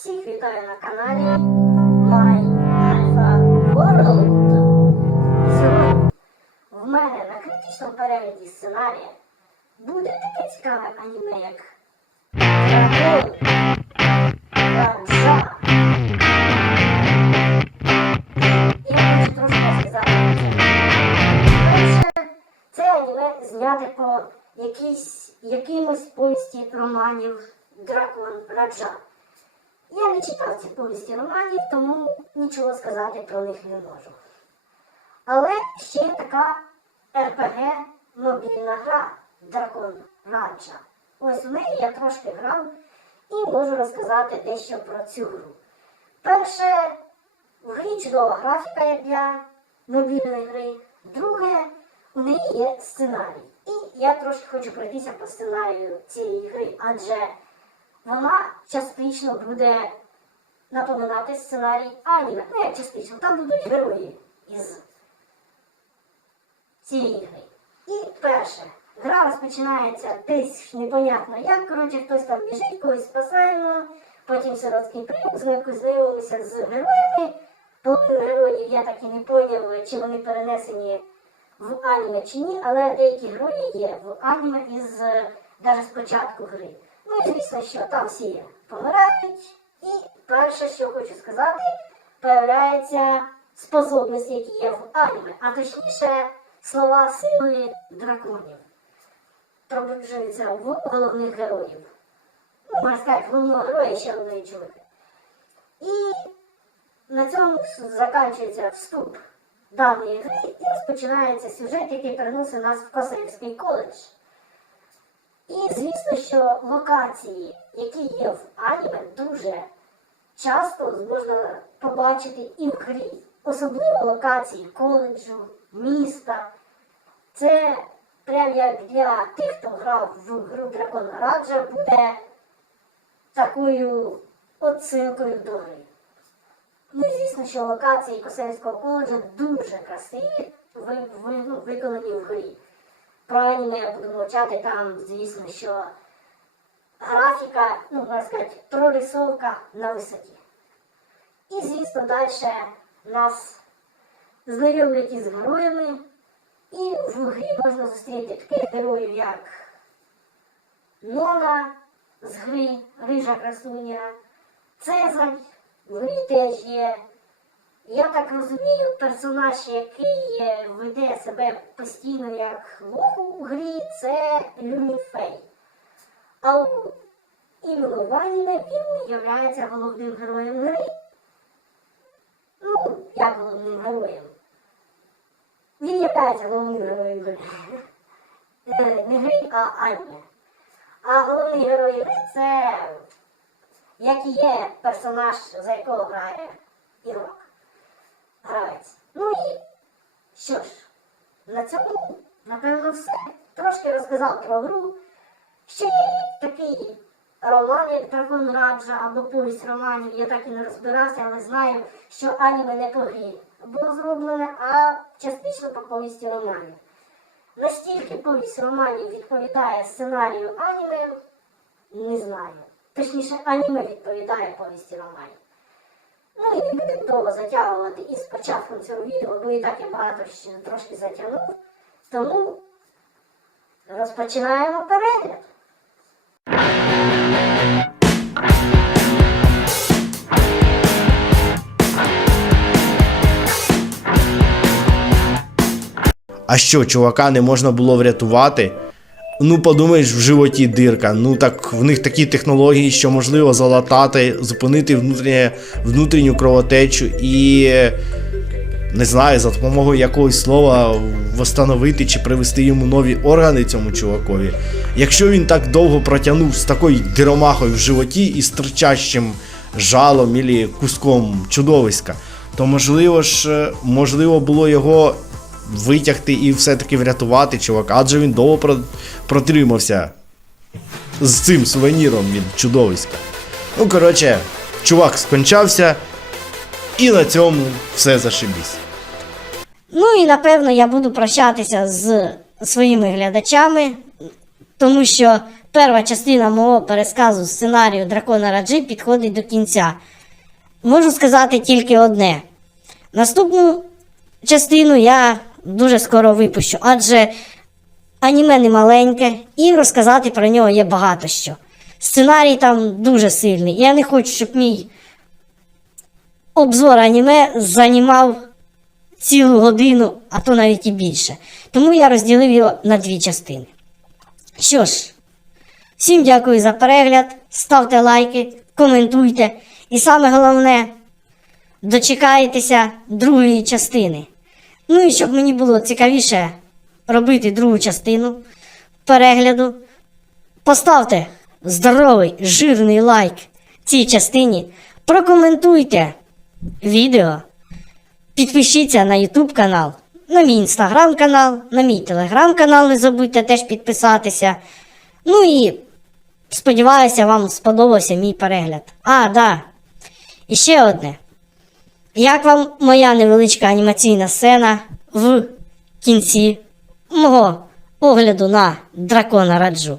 Всіх вітаю на каналі My Alpha World. В мене на критичному перегляді сценарія буде таке цікаве аніме, як Дракон сказати це. Аніме зняте по якійсь, якимось повісті романів Дракон Раджа. Я не читав ці повісті романів, тому нічого сказати про них не можу. Але ще є така РПГ мобільна гра Дракон Раджа. Ось в неї я трошки грав і можу розказати дещо про цю гру. Перше, в грі чудова графіка як для мобільної гри. Друге, у неї є сценарій. І я трошки хочу пройтися по сценарію цієї гри, адже вона частично буде напоминати сценарій аніме. Ну, як частично, там будуть герої із цієї гри. І перше, гра розпочинається десь непонятно як. Коротше, хтось там біжить, когось спасаємо, потім сиротський прийом, ми якось знайомимося з героями. Половину героїв я так і не поняв, чи вони перенесені в аніме чи ні, але деякі герої є в аніме із навіть з початку гри. Ну звісно, що там всі помирають. І перше, що хочу сказати, появляються способності, які є в аніме, а точніше слова сили драконів. Пробуджуються в головних героїв. Ну, сказати, головного героя ще одної чоловіка. І на цьому закінчується вступ даної гри і розпочинається сюжет, який переносить нас в Косарівський коледж. І звісно, що локації, які є в аніме, дуже часто можна побачити і в грі. Особливо локації коледжу, міста. Це прям як для тих, хто грав в гру Дракон Раджа, буде такою отсилкою до гри. Ну, і звісно, що локації Косельського коледжу дуже красиві, ну, виконані в грі. Аніме я буду мовчати там, звісно, що графіка, ну, можна сказати, прорисовка на висоті. І, звісно, далі нас знайомлять із героями, і в грі можна зустріти таких героїв, як Нона з гри Рижа Красуня, Цезарь, в грі теж є. Я так розумію, персонаж, який е, веде себе постійно як лоху у грі, це Люміфей. А у іменно в аніме він є головним героєм гри. Ну, як головним героєм. Він є головним героєм гри. Е, Не гри, а аніме. А головний герой гри це як і є персонаж, за якого грає Ірок гравець. Ну і що ж, на цьому, напевно, все. Трошки розказав про гру. Ще є такий роман, як Дракон Раджа або повість романів, я так і не розбирався, але знаю, що аніме не по грі було зроблене, а частично по повісті романів. Настільки повість романів відповідає сценарію аніме, не знаю. Точніше, аніме відповідає повісті романів. Не будемо довго затягувати із початком цього відео, бо і так я багато ще трошки затягнув. Тому розпочинаємо перегляд. А що, чувака не можна було врятувати? Ну, подумаєш, в животі дирка. Ну так в них такі технології, що можливо залатати, зупинити внутрішнє, внутрішню кровотечу і. Не знаю, за допомогою якогось слова встановити чи привести йому нові органи цьому чувакові. Якщо він так довго протягнув з такою диромахою в животі і з торчащим жалом ілі куском чудовиська, то можливо ж, е, можливо було його витягти і все-таки врятувати чувака, адже він довго про- протримався з цим сувеніром від чудовиська. Ну, коротше, чувак скончався, і на цьому все зашибісь. Ну і напевно я буду прощатися з своїми глядачами, тому що перша частина мого пересказу сценарію Дракона Раджи підходить до кінця. Можу сказати тільки одне. Наступну частину я дуже скоро випущу, адже аніме не маленьке, і розказати про нього є багато що. Сценарій там дуже сильний. Я не хочу, щоб мій обзор аніме займав цілу годину, а то навіть і більше. Тому я розділив його на дві частини. Що ж, всім дякую за перегляд, ставте лайки, коментуйте. І саме головне, дочекайтеся другої частини. Ну і щоб мені було цікавіше робити другу частину перегляду, поставте здоровий, жирний лайк цій частині, прокоментуйте відео, підпишіться на YouTube канал, на мій інстаграм канал, на мій телеграм канал, не забудьте теж підписатися. Ну і сподіваюся, вам сподобався мій перегляд. А, да. І ще одне. Як вам моя невеличка анімаційна сцена в кінці мого огляду на дракона раджу?